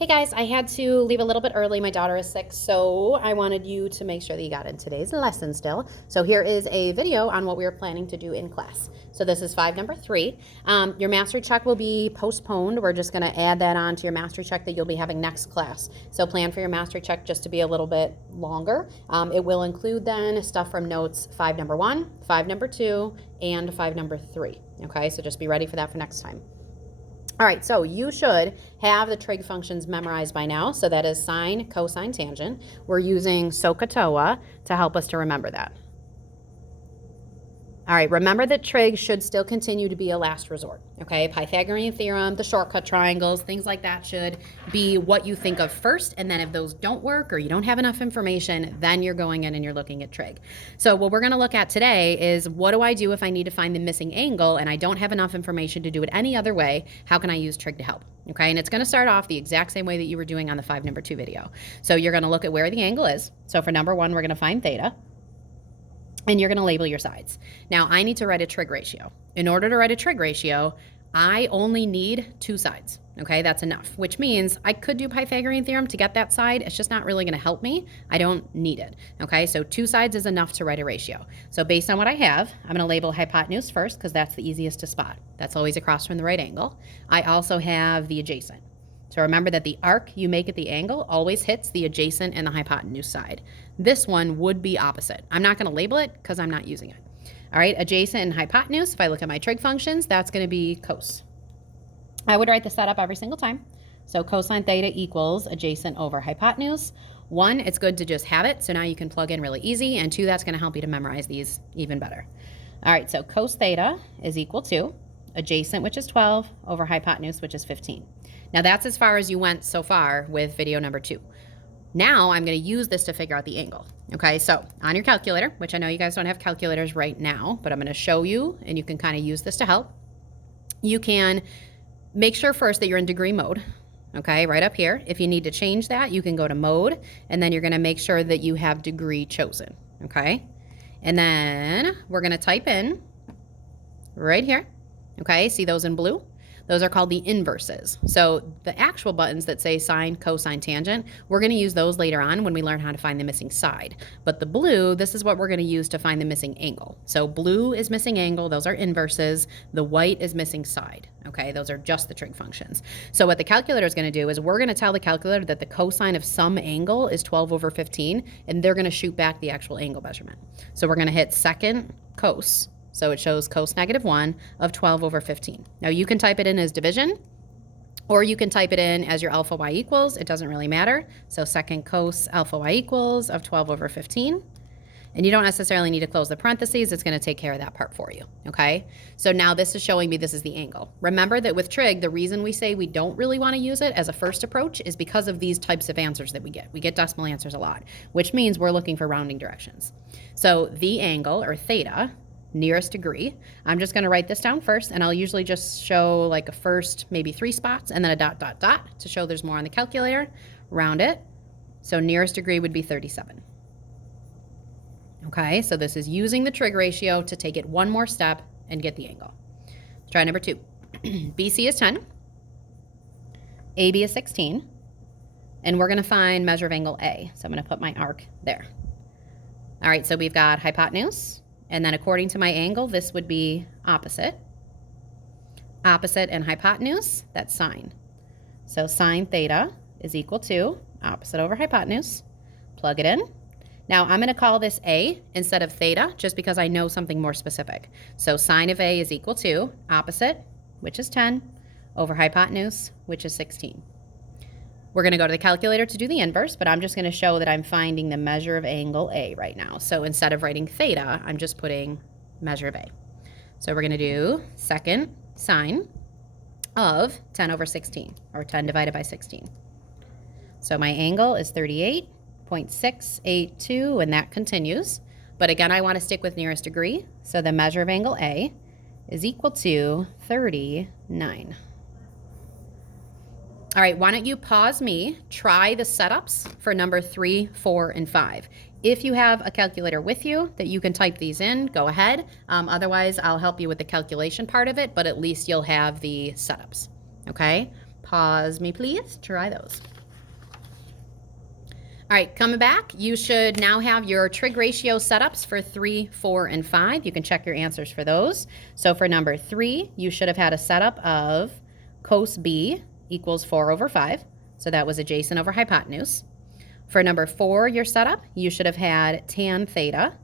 Hey guys, I had to leave a little bit early. My daughter is sick, so I wanted you to make sure that you got in today's lesson still. So here is a video on what we are planning to do in class. So this is 5 number 3. Your mastery check will be postponed. We're just going to add that on to your mastery check that you'll be having next class. So plan for your mastery check just to be a little bit longer. It will include then stuff from notes 5 number 1, 5 number 2, and 5 number 3. Okay, so just be ready for that for next time. All right, so you should have the trig functions memorized by now. So that is sine, cosine, tangent. We're using SOHCAHTOA to help us to remember that. All right, remember that trig should still continue to be a last resort, okay? Pythagorean theorem, the shortcut triangles, things like that should be what you think of first, and then if those don't work or you don't have enough information, then you're going in and you're looking at trig. So what we're gonna look at today is what do I do if I need to find the missing angle and I don't have enough information to do it any other way? How can I use trig to help? Okay, and it's gonna start off the exact same way that you were doing on the 5 number 2 video. So you're gonna look at where the angle is. So for number 1, we're gonna find theta. And you're going to label your sides. Now, I need to write a trig ratio. In order to write a trig ratio, I only need 2 sides. Okay, that's enough, which means I could do Pythagorean theorem to get that side. It's just not really going to help me. I don't need it. Okay, so 2 sides is enough to write a ratio. So based on what I have, I'm going to label hypotenuse first because that's the easiest to spot. That's always across from the right angle. I also have the adjacent. So remember that the arc you make at the angle always hits the adjacent and the hypotenuse side. This one would be opposite. I'm not going to label it because I'm not using it. All right, adjacent and hypotenuse, if I look at my trig functions, that's going to be cos. I would write the setup every single time. So cosine theta equals adjacent over hypotenuse. 1, it's good to just have it, so now you can plug in really easy. And 2, that's going to help you to memorize these even better. All right, so cos theta is equal to adjacent, which is 12, over hypotenuse, which is 15. Now that's as far as you went so far with video number 2. Now I'm going to use this to figure out the angle. Okay, so on your calculator, which I know you guys don't have calculators right now, but I'm going to show you and you can kind of use this to help. You can make sure first that you're in degree mode. Okay, right up here. If you need to change that, you can go to mode and then you're going to make sure that you have degree chosen. Okay, and then we're going to type in right here. Okay, see those in blue? Those are called the inverses. So the actual buttons that say sine, cosine, tangent, we're going to use those later on when we learn how to find the missing side. But the blue, this is what we're going to use to find the missing angle. So blue is missing angle. Those are inverses. The white is missing side. Okay, those are just the trig functions. So what the calculator is going to do is we're going to tell the calculator that the cosine of some angle is 12 over 15, and they're going to shoot back the actual angle measurement. So we're going to hit second cos. So it shows cos -1 of 12 over 15. Now you can type it in as division, or you can type it in as your alpha y equals. It doesn't really matter. So second cos alpha y equals of 12 over 15. And you don't necessarily need to close the parentheses. It's going to take care of that part for you. Okay. So now this is showing me this is the angle. Remember that with trig, the reason we say we don't really want to use it as a first approach is because of these types of answers that we get. We get decimal answers a lot, which means we're looking for rounding directions. So the angle, or theta, nearest degree. I'm just going to write this down first, and I'll usually just show like a first maybe 3 spots and then a dot, dot, dot to show there's more on the calculator. Round it. So nearest degree would be 37. Okay, so this is using the trig ratio to take it one more step and get the angle. Let's try number 2. BC is 10. AB is 16. And we're going to find measure of angle A. So I'm going to put my arc there. All right, so we've got hypotenuse. And then according to my angle, this would be opposite. Opposite and hypotenuse, that's sine. So sine theta is equal to opposite over hypotenuse. Plug it in. Now I'm going to call this A instead of theta just because I know something more specific. So sine of A is equal to opposite, which is 10, over hypotenuse, which is 16. We're going to go to the calculator to do the inverse, but I'm just going to show that I'm finding the measure of angle A right now. So instead of writing theta, I'm just putting measure of A. So we're going to do second sine of 10 over 16, or 10 divided by 16. So my angle is 38.682, and that continues. But again, I want to stick with nearest degree. So the measure of angle A is equal to 39. All right, why don't you pause me, try the setups for number 3, 4, and 5. If you have a calculator with you that you can type these in, go ahead. Otherwise, I'll help you with the calculation part of it, but at least you'll have the setups, okay? Pause me, please. Try those. All right, coming back, you should now have your trig ratio setups for 3, 4, and 5. You can check your answers for those. So for number 3, you should have had a setup of cos B equals 4 over 5. So that was adjacent over hypotenuse. For number 4, your setup, you should have had tan theta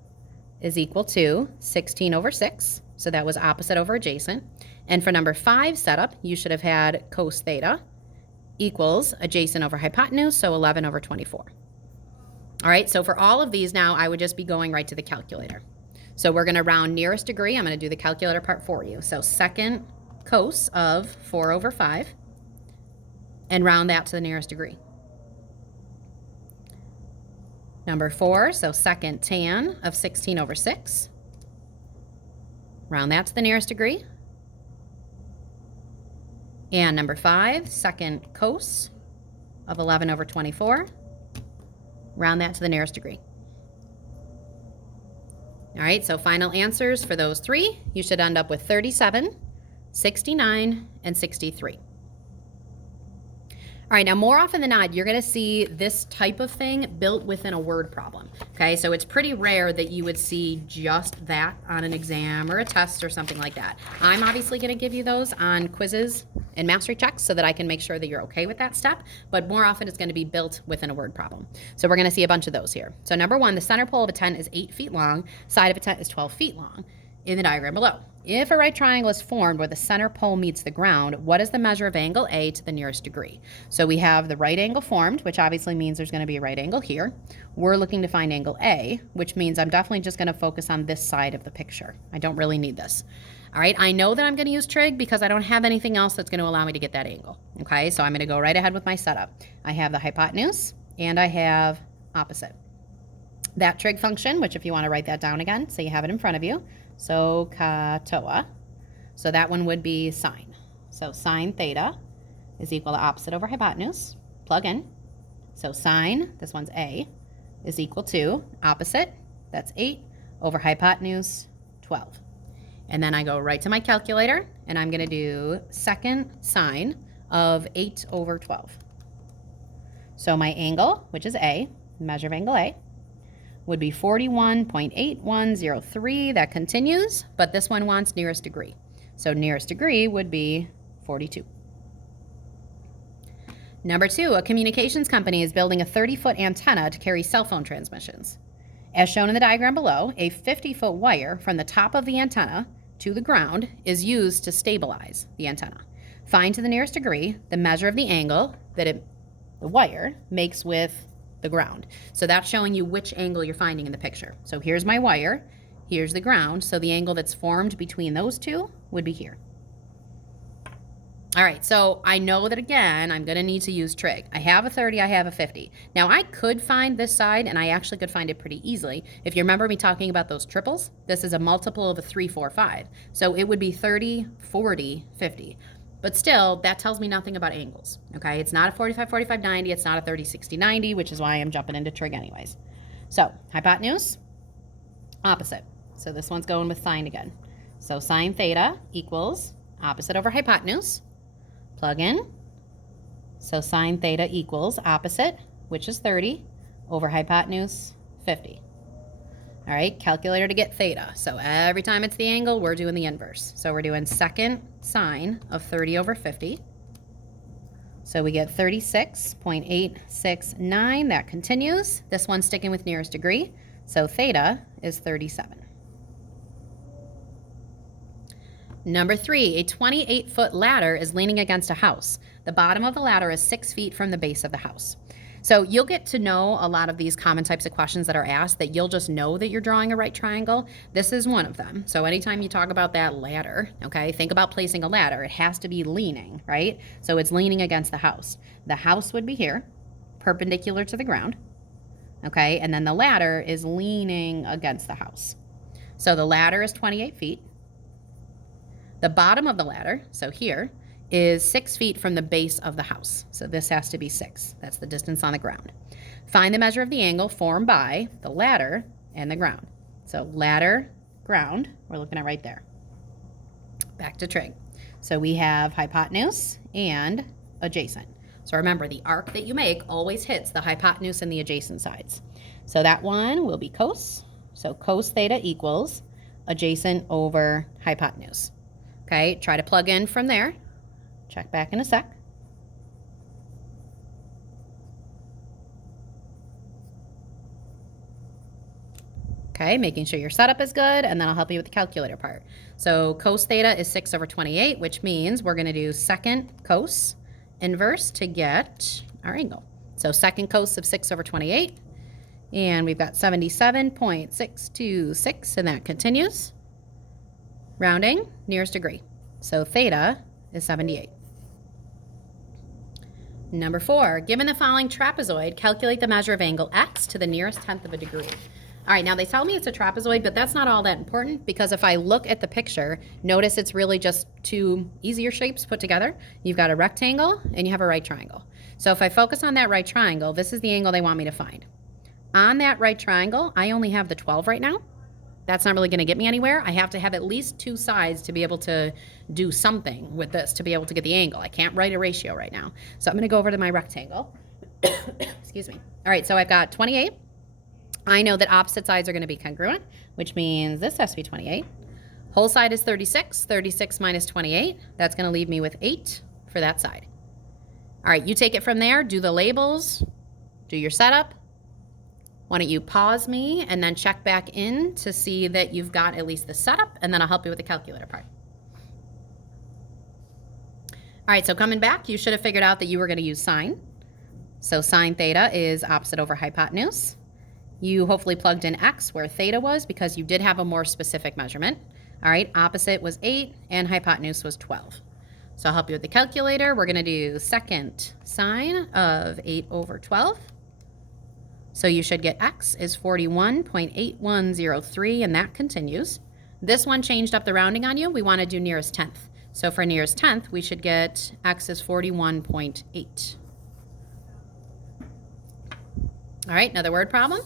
is equal to 16 over 6. So that was opposite over adjacent. And for number 5 setup, you should have had cos theta equals adjacent over hypotenuse, so 11 over 24. All right, so for all of these now, I would just be going right to the calculator. So we're going to round nearest degree. I'm going to do the calculator part for you. So second cos of 4 over 5, and round that to the nearest degree. Number 4, so second tan of 16 over 6. Round that to the nearest degree. And number 5, second cos of 11 over 24. Round that to the nearest degree. All right, so final answers for those 3. You should end up with 37, 69, and 63. All right, now more often than not, you're going to see this type of thing built within a word problem, okay? So it's pretty rare that you would see just that on an exam or a test or something like that. I'm obviously going to give you those on quizzes and mastery checks so that I can make sure that you're okay with that step, but more often it's going to be built within a word problem. So we're going to see a bunch of those here. So number 1, the center pole of a tent is 8 feet long, side of a tent is 12 feet long in the diagram below. If a right triangle is formed where the center pole meets the ground, what is the measure of angle A to the nearest degree? So we have the right angle formed, which obviously means there's going to be a right angle here. We're looking to find angle A, which means I'm definitely just going to focus on this side of the picture. I don't really need this. All right, I know that I'm going to use trig because I don't have anything else that's going to allow me to get that angle. Okay, so I'm going to go right ahead with my setup. I have the hypotenuse and I have opposite. That trig function, which if you want to write that down again, so you have it in front of you. So katoa. So that one would be sine. So sine theta is equal to opposite over hypotenuse. Plug in. So sine, this one's A, is equal to opposite, that's 8, over hypotenuse, 12. And then I go right to my calculator, and I'm going to do second sine of 8 over 12. So my angle, which is A, measure of angle A, would be 41.8103. That continues, but this one wants nearest degree. So nearest degree would be 42. Number 2, a communications company is building a 30-foot antenna to carry cell phone transmissions. As shown in the diagram below, a 50-foot wire from the top of the antenna to the ground is used to stabilize the antenna. Find to the nearest degree the measure of the angle that the wire makes with the ground. So that's showing you which angle you're finding in the picture. So here's my wire, here's the ground, so the angle that's formed between those two would be here. All right, so I know that again, I'm gonna need to use trig. I have a 30, I have a 50. Now I could find this side, and I actually could find it pretty easily. If you remember me talking about those triples, this is a multiple of a 3, 4, 5. So it would be 30, 40, 50. But still, that tells me nothing about angles, okay? It's not a 45, 45, 90. It's not a 30, 60, 90, which is why I'm jumping into trig anyways. So hypotenuse, opposite. So this one's going with sine again. So sine theta equals opposite over hypotenuse. Plug in. So sine theta equals opposite, which is 30, over hypotenuse, 50. All right, calculator to get theta. So every time it's the angle, we're doing the inverse. So we're doing second sine of 30 over 50. So we get 36.869. That continues. This one's sticking with nearest degree. So theta is 37. Number 3, a 28-foot ladder is leaning against a house. The bottom of the ladder is 6 feet from the base of the house. So you'll get to know a lot of these common types of questions that are asked that you'll just know that you're drawing a right triangle. This is one of them. So anytime you talk about that ladder, okay, think about placing a ladder. It has to be leaning, right? So it's leaning against the house. The house would be here, perpendicular to the ground, okay? And then the ladder is leaning against the house. So the ladder is 28 feet. The bottom of the ladder, so here, is 6 feet from the base of the house. So this has to be 6. That's the distance on the ground. Find the measure of the angle formed by the ladder and the ground. So ladder, ground, we're looking at right there. Back to trig. So we have hypotenuse and adjacent. So remember, the arc that you make always hits the hypotenuse and the adjacent sides. So that one will be cos. So cos theta equals adjacent over hypotenuse. Okay, try to plug in from there. Check back in a sec. Okay, making sure your setup is good, and then I'll help you with the calculator part. So cos theta is 6 over 28, which means we're going to do second cos inverse to get our angle. So second cos of 6 over 28, and we've got 77.626, and that continues. Rounding, nearest degree. So theta is 78. Number 4, given the following trapezoid, calculate the measure of angle x to the nearest tenth of a degree. All right, now they tell me it's a trapezoid, but that's not all that important because if I look at the picture, notice it's really just two easier shapes put together. You've got a rectangle and you have a right triangle. So if I focus on that right triangle, this is the angle they want me to find. On that right triangle, I only have the 12 right now. That's not really going to get me anywhere. I have to have at least two sides to be able to do something with this, to be able to get the angle. I can't write a ratio right now. So I'm going to go over to my rectangle. Excuse me. All right, so I've got 28. I know that opposite sides are going to be congruent, which means this has to be 28. Whole side is 36. 36 minus 28. That's going to leave me with 8 for that side. All right, you take it from there. Do the labels. Do your setup. Why don't you pause me and then check back in to see that you've got at least the setup, and then I'll help you with the calculator part. All right, so coming back, you should have figured out that you were going to use sine. So sine theta is opposite over hypotenuse. You hopefully plugged in x where theta was because you did have a more specific measurement. All right, opposite was 8 and hypotenuse was 12. So I'll help you with the calculator. We're going to do second sine of 8 over 12. So you should get x is 41.8103, and that continues. This one changed up the rounding on you. We want to do nearest tenth. So for nearest tenth, we should get x is 41.8. All right, another word problem.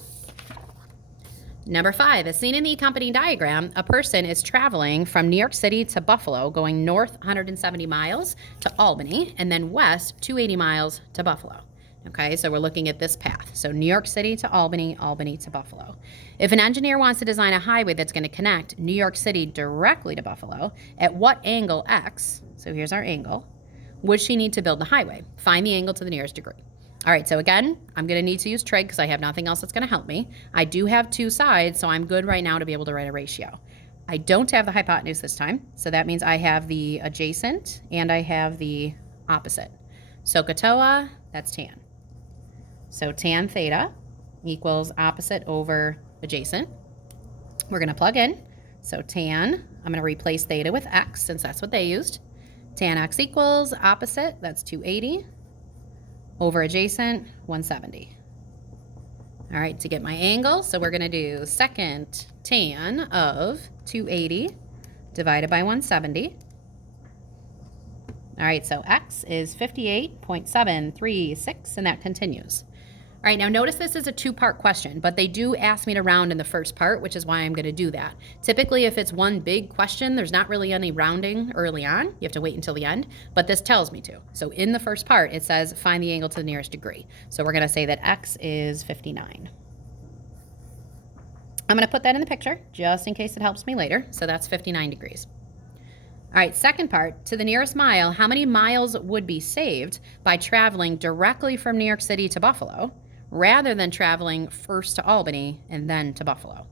Number 5, as seen in the accompanying diagram, a person is traveling from New York City to Buffalo, going north 170 miles to Albany, and then west 280 miles to Buffalo. Okay, so we're looking at this path. So New York City to Albany, Albany to Buffalo. If an engineer wants to design a highway that's going to connect New York City directly to Buffalo, at what angle x, so here's our angle, would she need to build the highway? Find the angle to the nearest degree. All right, so again, I'm going to need to use trig because I have nothing else that's going to help me. I do have two sides, so I'm good right now to be able to write a ratio. I don't have the hypotenuse this time, so that means I have the adjacent and I have the opposite. SOHCAHTOA, that's tan. So tan theta equals opposite over adjacent. We're going to plug in. So tan, I'm going to replace theta with x since that's what they used. Tan x equals opposite, that's 280, over adjacent, 170. All right, to get my angle, so we're going to do second tan of 280 divided by 170. All right, so x is 58.736, and that continues. All right, now notice this is a two-part question, but they do ask me to round in the first part, which is why I'm going to do that. Typically, if it's one big question, there's not really any rounding early on. You have to wait until the end, but this tells me to. So in the first part, it says find the angle to the nearest degree. So we're going to say that x is 59. I'm going to put that in the picture just in case it helps me later. So that's 59 degrees. All right, second part, to the nearest mile, how many miles would be saved by traveling directly from New York City to Buffalo rather than traveling first to Albany and then to Buffalo? All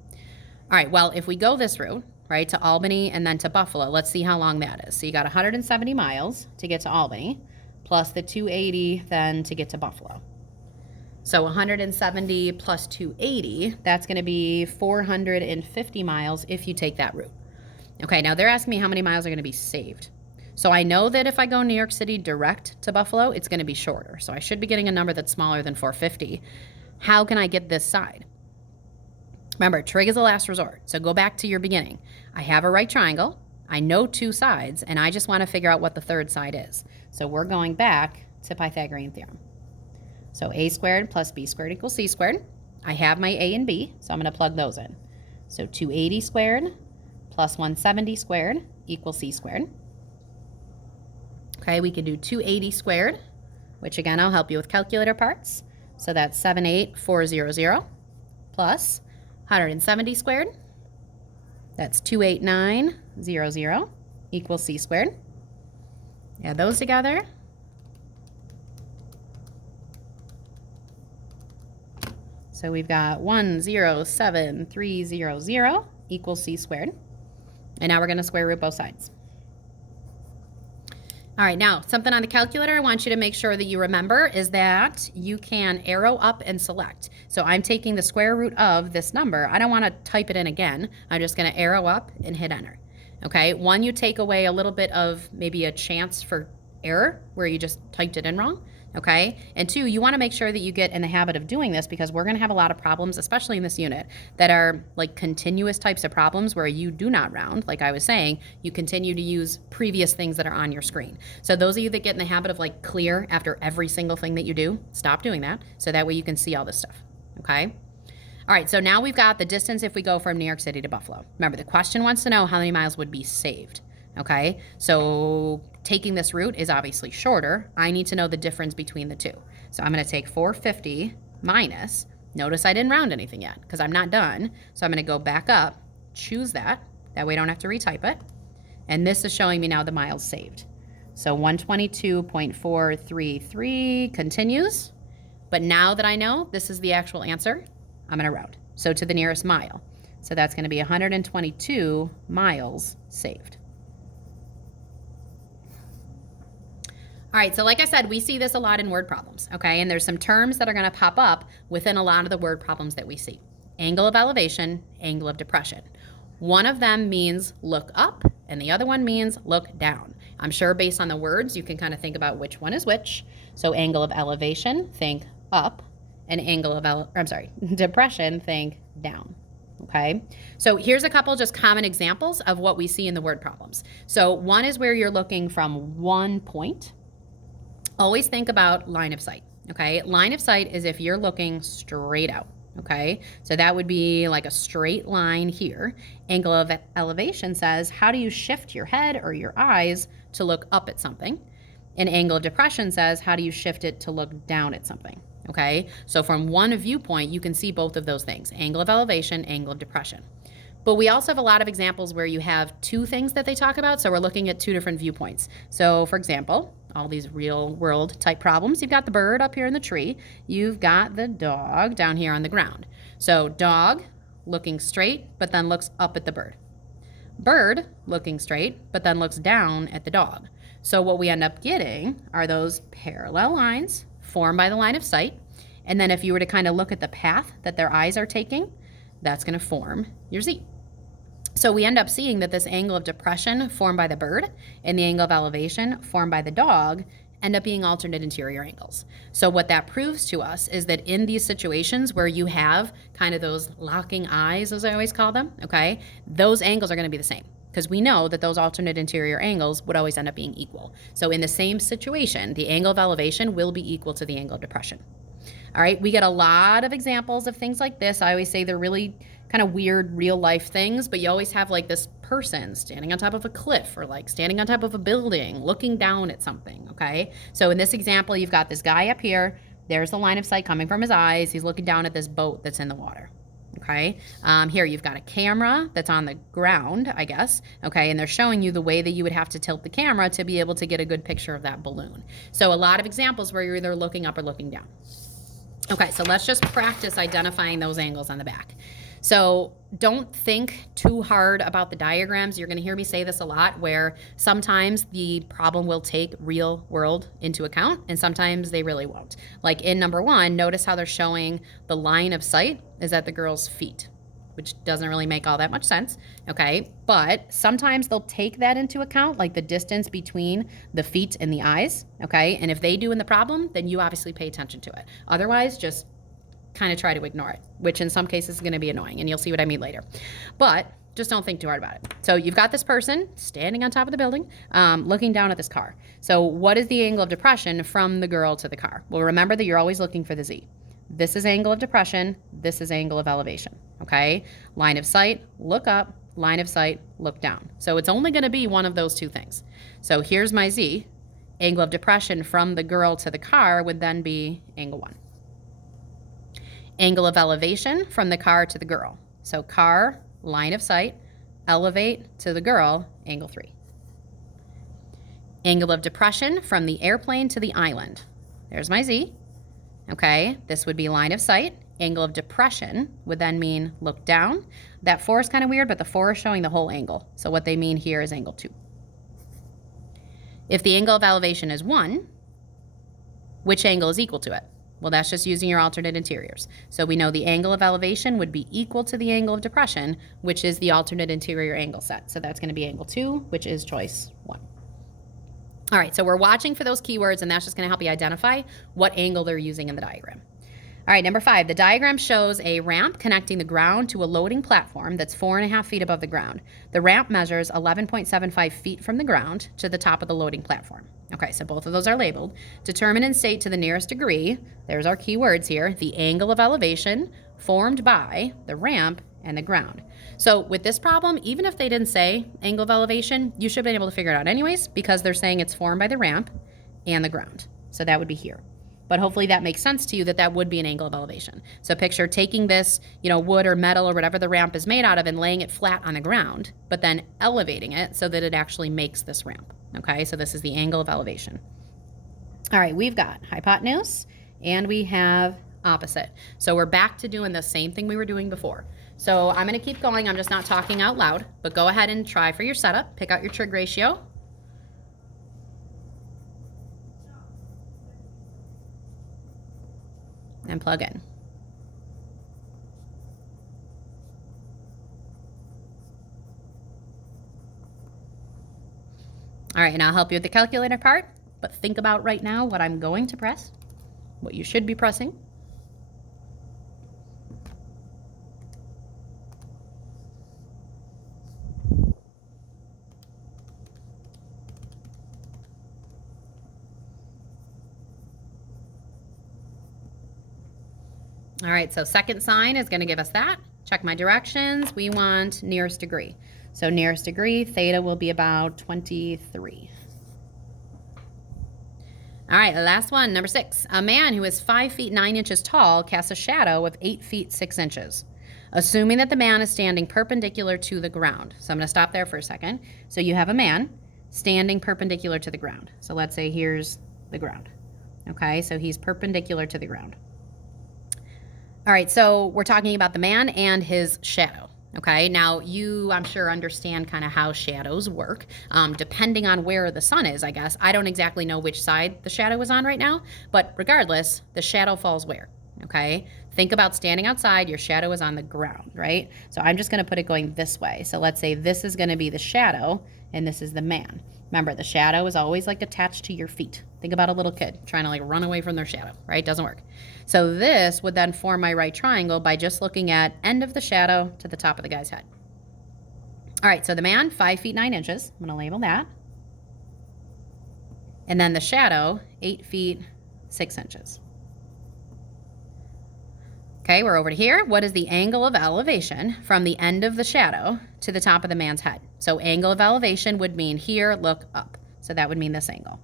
right, well, if we go this route, right, to Albany and then to Buffalo, let's see how long that is. So you got 170 miles to get to Albany, plus the 280 then to get to Buffalo. So 170 plus 280, that's going to be 450 miles if you take that route. Okay, now they're asking me how many miles are going to be saved. So I know that if I go New York City direct to Buffalo, it's going to be shorter. So I should be getting a number that's smaller than 450. How can I get this side? Remember, trig is a last resort. So go back to your beginning. I have a right triangle. I know two sides, and I just want to figure out what the third side is. So we're going back to Pythagorean theorem. So a squared plus b squared equals c squared. I have my a and b, so I'm going to plug those in. So 280 squared plus 170 squared equals c squared. Okay, we can do 280 squared, which again, I'll help you with calculator parts. So that's 78400 plus 170 squared. That's 28900 equals c squared. Add those together. So we've got 107,300 equals c squared. And now we're going to square root both sides. All right, now something on the calculator I want you to make sure that you remember is that you can arrow up and select. So I'm taking the square root of this number. I don't want to type it in again. I'm just going to arrow up and hit enter. Okay, one, you take away a little bit of maybe a chance for error where you just typed it in wrong. Okay, and two, you want to make sure that you get in the habit of doing this because we're going to have a lot of problems, especially in this unit, that are like continuous types of problems where you do not round. Like I was saying, you continue to use previous things that are on your screen. So those of you that get in the habit of like clear after every single thing that you do, stop doing that. So that way you can see all this stuff. Okay. All right, so now we've got the distance if we go from New York City to Buffalo. Remember, the question wants to know how many miles would be saved. Okay, so taking this route is obviously shorter. I need to know the difference between the two. So I'm going to take 450 minus, notice I didn't round anything yet because I'm not done. So I'm going to go back up, choose that. That way I don't have to retype it. And this is showing me now the miles saved. So 122.433 continues. But now that I know this is the actual answer, I'm going to round. So to the nearest mile. So that's going to be 122 miles saved. All right, so like I said, we see this a lot in word problems, okay? And there's some terms that are going to pop up within a lot of the word problems that we see. Angle of elevation, angle of depression. One of them means look up, and the other one means look down. I'm sure based on the words, you can kind of think about which one is which. So angle of elevation, think up, and angle of, depression, think down. Okay, so here's a couple just common examples of what we see in the word problems. So one is where you're looking from one point. Always think about line of sight, okay? Line of sight is if you're looking straight out, okay? So that would be like a straight line here. Angle of elevation says, how do you shift your head or your eyes to look up at something? And angle of depression says, how do you shift it to look down at something, okay? So from one viewpoint, you can see both of those things, angle of elevation, angle of depression. But we also have a lot of examples where you have two things that they talk about, so we're looking at two different viewpoints. So for example, all these real world type problems, you've got the bird up here in the tree, you've got the dog down here on the ground. So dog looking straight, but then looks up at the bird. Bird looking straight, but then looks down at the dog. So what we end up getting are those parallel lines formed by the line of sight. And then if you were to kind of look at the path that their eyes are taking, that's going to form your Z. So we end up seeing that this angle of depression formed by the bird and the angle of elevation formed by the dog end up being alternate interior angles. So what that proves to us is that in these situations where you have kind of those locking eyes, as I always call them, okay, those angles are going to be the same because we know that those alternate interior angles would always end up being equal. So in the same situation, the angle of elevation will be equal to the angle of depression. All right, we get a lot of examples of things like this. I always say they're really kind of weird real life things, but you always have like this person standing on top of a cliff or like standing on top of a building looking down at something, okay? So in this example, you've got this guy up here. There's the line of sight coming from his eyes. He's looking down at this boat that's in the water, okay? Here you've got a camera that's on the ground, I guess, okay? And they're showing you the way that you would have to tilt the camera to be able to get a good picture of that balloon. So a lot of examples where you're either looking up or looking down. Okay, so let's just practice identifying those angles on the back. So don't think too hard about the diagrams. You're going to hear me say this a lot where sometimes the problem will take real world into account and sometimes they really won't. Like in number one, notice how they're showing the line of sight is at the girl's feet, which doesn't really make all that much sense, okay? But sometimes they'll take that into account, like the distance between the feet and the eyes, okay? And if they do in the problem, then you obviously pay attention to it. Otherwise, just kind of try to ignore it, which in some cases is going to be annoying, and you'll see what I mean later. But just don't think too hard about it. So you've got this person standing on top of the building, looking down at this car. So what is the angle of depression from the girl to the car? Well, remember that you're always looking for the Z. This is angle of depression. This is angle of elevation, okay? Line of sight, look up. Line of sight, look down. So it's only going to be one of those two things. So here's my Z. Angle of depression from the girl to the car would then be angle 1. Angle of elevation from the car to the girl. So car, line of sight, elevate to the girl, angle 3. Angle of depression from the airplane to the island. There's my Z. Okay, this would be line of sight. Angle of depression would then mean look down. That 4 is kind of weird, but the 4 is showing the whole angle. So what they mean here is angle 2. If the angle of elevation is 1, which angle is equal to it? Well, that's just using your alternate interiors. So we know the angle of elevation would be equal to the angle of depression, which is the alternate interior angle set. So that's going to be angle 2, which is choice 1. All right, so we're watching for those keywords, and that's just going to help you identify what angle they're using in the diagram. All right, number 5, the diagram shows a ramp connecting the ground to a loading platform that's 4.5 feet above the ground. The ramp measures 11.75 feet from the ground to the top of the loading platform. Okay, so both of those are labeled. Determine and state to the nearest degree, there's our key words here, the angle of elevation formed by the ramp and the ground. So with this problem, even if they didn't say angle of elevation, you should have been able to figure it out anyways, because they're saying it's formed by the ramp and the ground. So that would be here. But hopefully that makes sense to you that that would be an angle of elevation. So picture taking this, wood or metal or whatever the ramp is made out of and laying it flat on the ground, but then elevating it so that it actually makes this ramp. Okay, so this is the angle of elevation. All right, we've got hypotenuse and we have opposite. So we're back to doing the same thing we were doing before. So I'm going to keep going. I'm just not talking out loud, but go ahead and try for your setup. Pick out your trig ratio. And plug in. All right, and I'll help you with the calculator part, but think about right now what I'm going to press, what you should be pressing. All right, so second sign is going to give us that. Check my directions. We want nearest degree. So nearest degree, theta will be about 23. All right, the last one, number 6. A man who is 5 feet 9 inches tall casts a shadow of 8 feet 6 inches, assuming that the man is standing perpendicular to the ground. So I'm going to stop there for a second. So you have a man standing perpendicular to the ground. So let's say here's the ground. Okay, so he's perpendicular to the ground. All right, so we're talking about the man and his shadow. Okay, now you, I'm sure, understand kind of how shadows work. Depending on where the sun is, I guess. I don't exactly know which side the shadow is on right now, but regardless, the shadow falls where? Okay, think about standing outside, your shadow is on the ground, right? So I'm just going to put it going this way. So let's say this is going to be the shadow and this is the man. Remember, the shadow is always like attached to your feet. Think about a little kid trying to like run away from their shadow, right? Doesn't work. So this would then form my right triangle by just looking at end of the shadow to the top of the guy's head. All right, so the man, 5 feet 9 inches. I'm going to label that. And then the shadow, 8 feet 6 inches. Okay, we're over to here. What is the angle of elevation from the end of the shadow to the top of the man's head? So angle of elevation would mean here, look up. So that would mean this angle.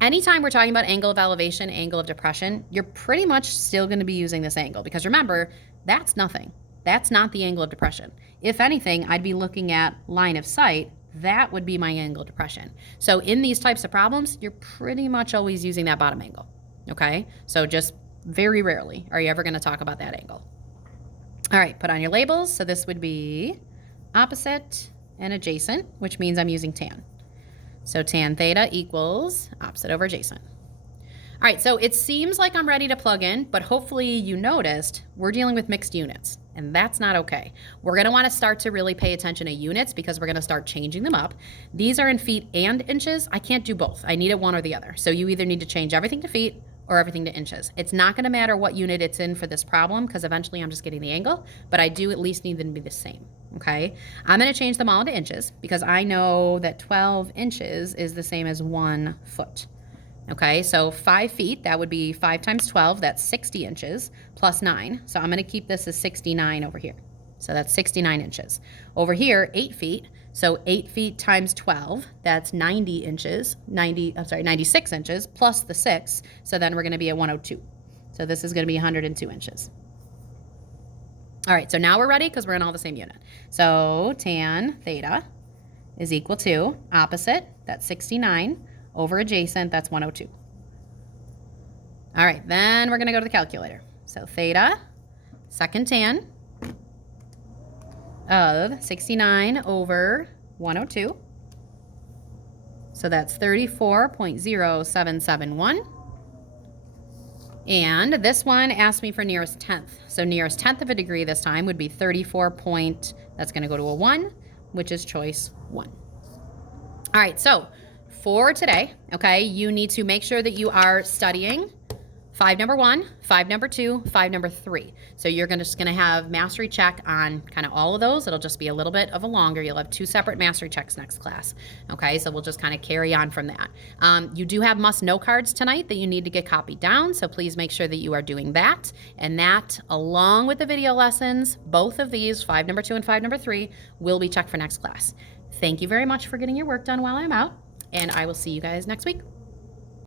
Anytime we're talking about angle of elevation, angle of depression, you're pretty much still going to be using this angle because remember, that's nothing. That's not the angle of depression. If anything, I'd be looking at line of sight. That would be my angle of depression. So in these types of problems, you're pretty much always using that bottom angle. Okay, so just very rarely are you ever going to talk about that angle. All right, put on your labels. So this would be opposite and adjacent, which means I'm using tan. So tan theta equals opposite over adjacent. All right, so it seems like I'm ready to plug in, but hopefully you noticed we're dealing with mixed units, and that's not okay. We're going to want to start to really pay attention to units because we're going to start changing them up. These are in feet and inches. I can't do both. I need it one or the other. So you either need to change everything to feet or everything to inches. It's not going to matter what unit it's in for this problem because eventually I'm just getting the angle, but I do at least need them to be the same. Okay, I'm going to change them all to inches because I know that 12 inches is the same as 1 foot. Okay, so 5 feet, that would be 5 times 12, that's 60 inches, plus 9. So I'm going to keep this as 69 over here. So that's 69 inches. Over here, 8 feet, So 8 feet times 12, that's 90 inches, 96 inches plus the 6. So then we're going to be at 102. So this is going to be 102 inches. All right, so now we're ready because we're in all the same unit. So tan theta is equal to opposite, that's 69, over adjacent, that's 102. All right, then we're going to go to the calculator. So theta, second tan, of 69 over 102. So that's 34.0771. And this one asked me for nearest tenth. So nearest tenth of a degree this time would be 34 point, that's going to go to a 1, which is choice 1. All right, so for today, okay, you need to make sure that you are studying 5 number 1, 5 number 2, 5 number 3. So you're just going to have mastery check on kind of all of those. It'll just be a little bit of a longer. You'll have 2 separate mastery checks next class. Okay, so we'll just kind of carry on from that. You do have must-know cards tonight that you need to get copied down, so please make sure that you are doing that. And that, along with the video lessons, both of these, 5 number 2 and 5 number 3, will be checked for next class. Thank you very much for getting your work done while I'm out, and I will see you guys next week.